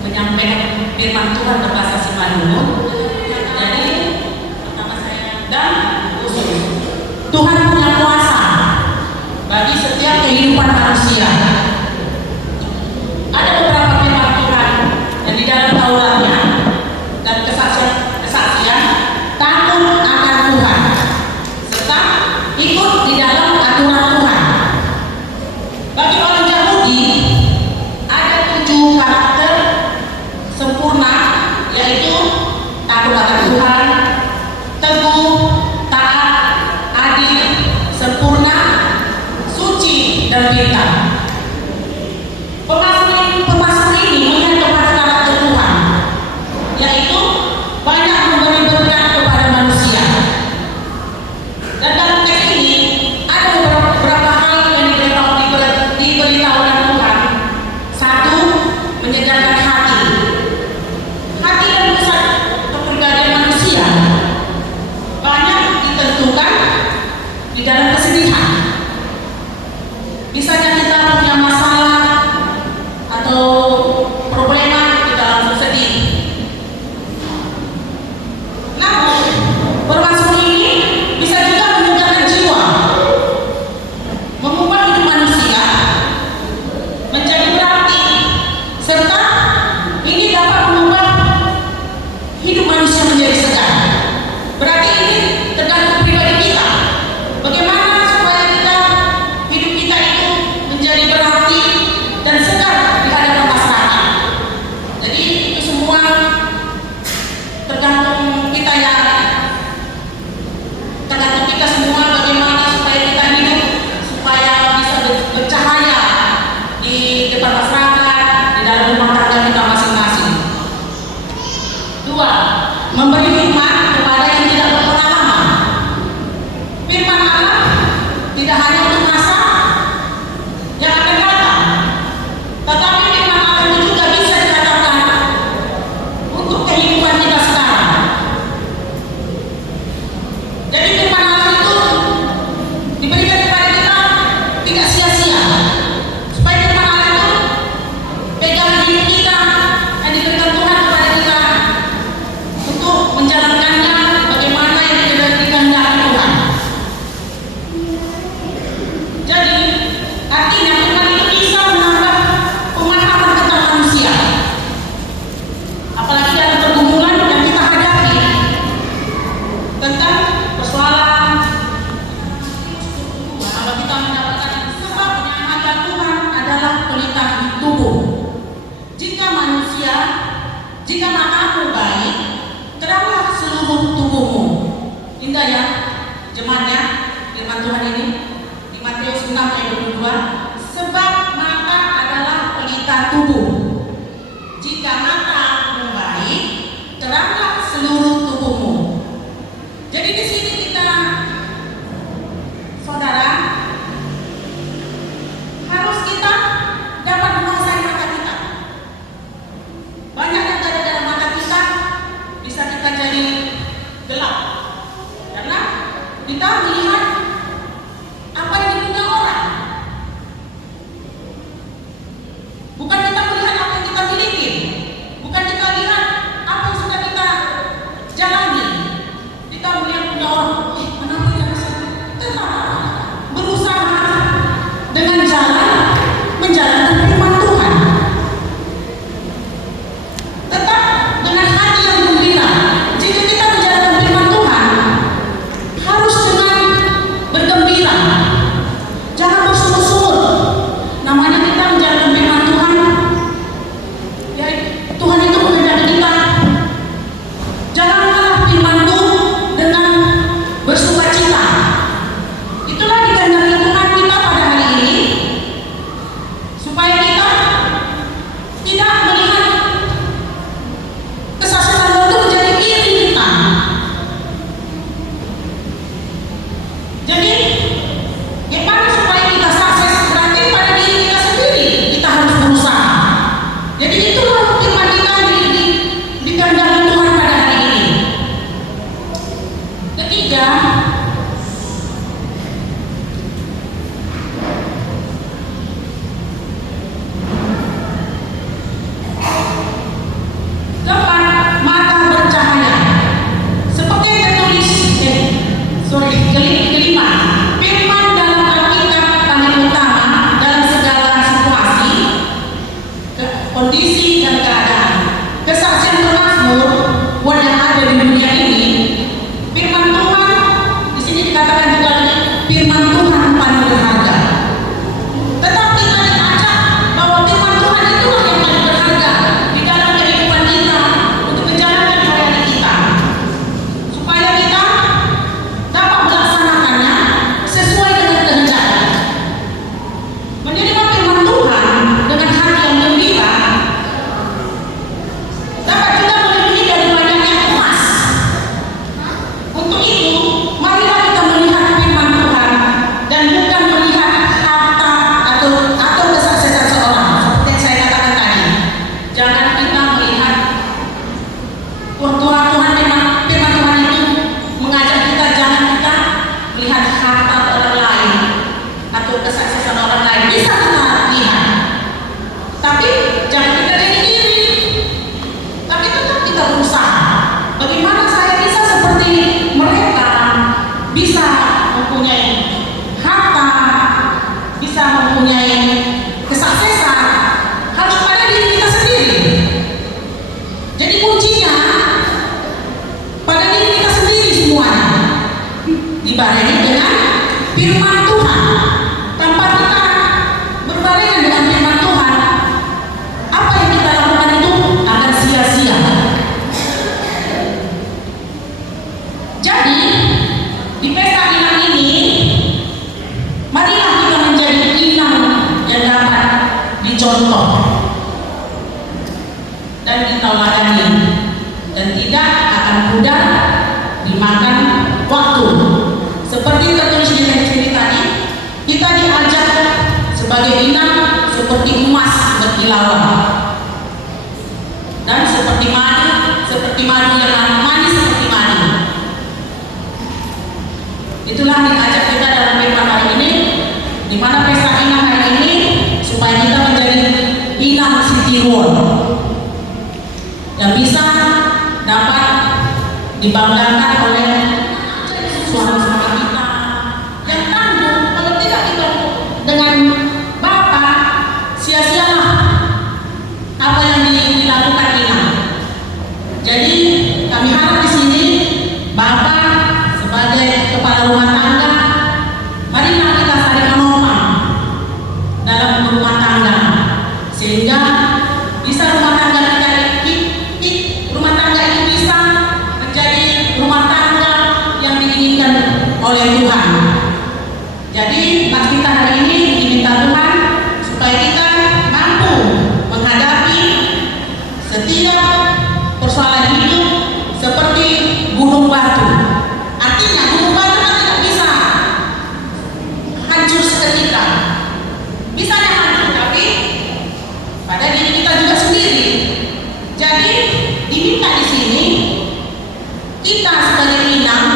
menyampaikan firman Tuhan berbahasa Simalungun. Jadi pertama saya dan khusus Tuhan punya kuasa bagi setiap kehidupan manusia. Ada beberapa firman Tuhan yang di dalam Tauratnya dan kesaksian takut akan Tuhan serta ikut di dalam aturan Tuhan. Bagi orang Yahudi ada 7 karakter sempurna, yaitu takut akan Tuhan, teguh, taat, adil, sempurna, suci, dan pintar. Pemasmur ini melihat kepada karakter Tuhan, yaitu banyak memberi berkat kepada manusia. Dan dalam teks ini ada beberapa hal yang diberitahukan Tuhan. Satu, menyegarkan hati. Hati dan pusat kepribadian manusia banyak ditentukan di dalam kesedihan. Misalnya kita punya masalah atau problema, kita langsung sedih. Namun bermasmur ini bisa juga menyegarkan jiwa, mengubah hidup manusia menjadi berarti, serta ini dapat mengubah hidup manusia menjadi segar. Berarti ini tergantung pribadi kita, bagaimana supaya hidup kita itu menjadi berarti dan segar di hadapan masyarakat. Jadi itu semua tergantung kita semua bagaimana supaya kita hidup, supaya bisa bercahaya di depan masyarakat, di dalam rumah tangga kita masing-masing. 2, memberi firman kepada yang tidak berpengalaman. Firman Allah tidak hanya untuk masa yang akan datang, tetapi firman Allah itu juga bisa dikatakan untuk kehidupan kita sekarang. Jadi firman Allah itu diberikan kepada kita tidak sia-sia, supaya firman Allah itu pegangan hidup kita yang diberikan Tuhan kepada kita untuk menjalankannya bagaimana yang dikehendaki Tuhan. Jadi artinya firman itu bisa menambah pemahaman tentang manusia, apalagi dalam pergumulan yang kita hadapi tentang persoalan. Kalau kita mendapatkan sebab penyayang Tuhan adalah pelita tubuh. Jika matamu baik, teranglah seluruh tubuhmu. Indah ya jemaatnya firman Tuhan ini di Matius 6 ayat 22. Sebab mata adalah pelita tubuh. Jika matamu baik, teranglah seluruh tubuhmu. Jadi di sini kita, saudara, harus kita dapat menguasai mata kita. Banyak yang ada dalam mata kita bisa kita jadi gelap, karena kita melihat apa yang dipunya orang, bukan kita melihat apa yang kita miliki, bukan kita lihat apa yang sudah kita jalani. Kita melihat punya orang, kenapa dia bisa? Tetap berusaha dengan jalan menjalankan firman Tuhan, tetap dengan hati yang gembira. Jika kita menjalankan firman Tuhan, harus dengan bergembira, jangan bersungut-sungut. Namanya kita menjalankan firman Tuhan, ya Tuhan itu menghendaki kita. Jalankanlah firman-Mu dengan bersukacita. Itulah dikehendaki Tuhan kita pada hari ini, supaya kita tidak melihat kesaksian itu menjadi iri kita. Jadi gimana supaya kita sukses? Berarti pada diri kita sendiri kita harus berusaha. Jadi itulah firman kita di Tuhan firman Tuhan itu mengajak kita jangan kita melihat harta orang lain atau kesuksesan orang lain. Bisa kita lihat, tapi jangan kita jadi iri. Tapi tetap kita berusaha. Bagaimana saya bisa seperti mereka, bisa mempunyai harta, bisa mempunyai kesuksesan, harus pada diri kita sendiri. Jadi kuncinya pada diri kita sendiri semuanya, dibarengi dengan firman Tuhan. Tanpa kita berbarengan dengan firman Tuhan, apa yang kita lakukan itu akan sia-sia. Jadi di pesta inang ini, marilah kita menjadi inang yang dapat dicontoh dan ditaulani, dan tidak akan mudah dimakan waktu. Seperti tertulis di sini tadi, kita diajak sebagai inang seperti emas berkilauan, dan seperti madu yang manis seperti madu. Itulah diajak kita dalam firman hari ini, di mana pesta inang hari ini, supaya kita menjadi inang Sitiwon yang bisa dapat dibanggakan oleh suami-suami kita yang tangguh. Kalau tidak kita dengan Bapak, sia-sialah apa yang dilakukan inang. Jadi kami harap di sini Bapak sebagai kepala rumah tangga, marilah kita saling menopang dalam rumah tangga, sehingga bisa rumah tangga rumah tangga itu bisa menjadi rumah tangga yang diinginkan oleh Tuhan. Jadi pas kita hari ini diminta Tuhan supaya kita mampu menghadapi setiap persoalan hidup seperti gunung batu. Artinya gunung batu kan tidak bisa hancur seketika, bisanya hancur, tapi pada diri kita juga sendiri. Jadi diminta di sini kita sebagai inang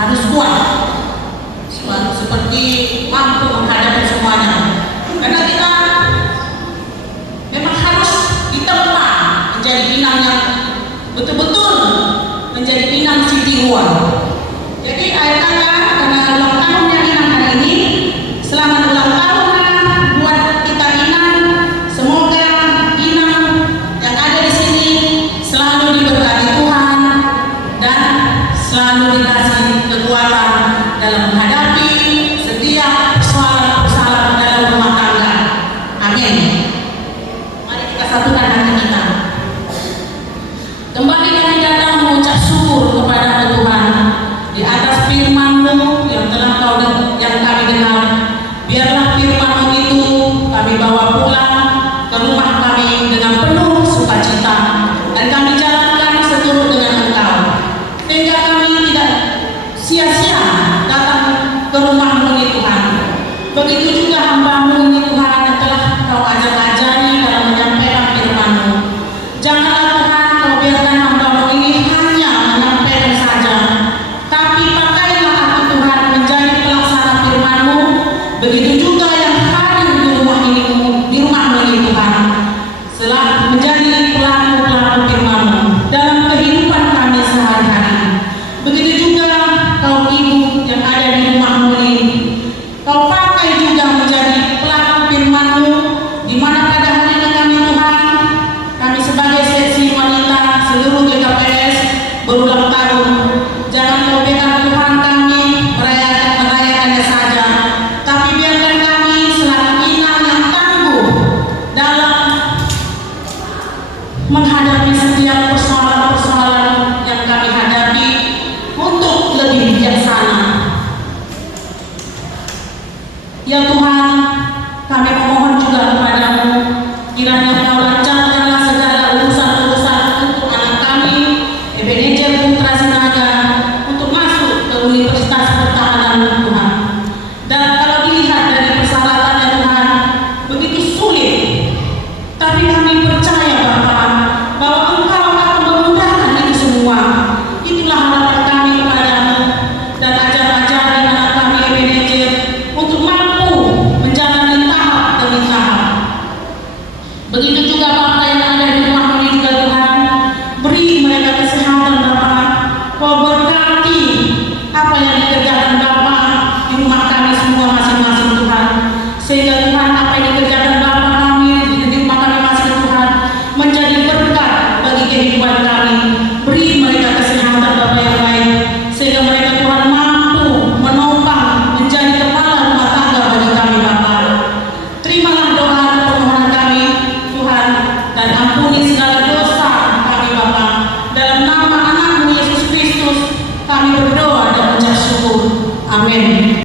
harus kuat, seperti mampu menghadapi semuanya. Karena kita memang harus ditempa menjadi inang yang betul-betul menjadi inang Sitiwon. Jadi akhir kata, karena ulang tahunnya inang hari ini, selamat ulang tahun buat kita inang. Semoga inang yang ada di sini selalu diberkati Tuhan dan selalu dikasih kekuatan dalam menghadapi setiap persoalan dalam rumah tangga. Amin. Mari kita satukan hati kita. Kembali kami datang mengucap syukur kepada Tuhan di atas firman-Mu yang kami dengar. Biarlah firman-Mu itu kami bawa pulang ke rumah kami dengan penuh sukacita, dan kami jalankan seturut dengan Engkau, sehingga kami tidak sia-sia datang ke rumah-Mu ini Tuhan. Begitu juga hamba-Mu ini Tuhan yang telah Kau ajak-ajari dalam menyampaikan firman-Mu. Janganlah Tuhan Kau biarkan hamba-Mu ini hanya menyampaikan saja, tapi pakailah hati Tuhan menjadi pelaksana firman-Mu. Begitu juga yang hadir di rumah ini, Tuhan, selalu menjadi pelaku-pelaku firman-Mu dalam kehidupan kami sehari-hari. Begitu juga kaum ibu yang ada di rumah-Mu ini, Kau pakai juga menjadi pelaku firman-Mu, di mana pada hari ini kami Tuhan, kami sebagai seksi wanita seluruh GKPS berulang tahun. Jangan Kau biarkan Tuhan kami merayakannya saja, tapi biarkan kami selalu inang yang tangguh dalam menghadapi setiap persoalan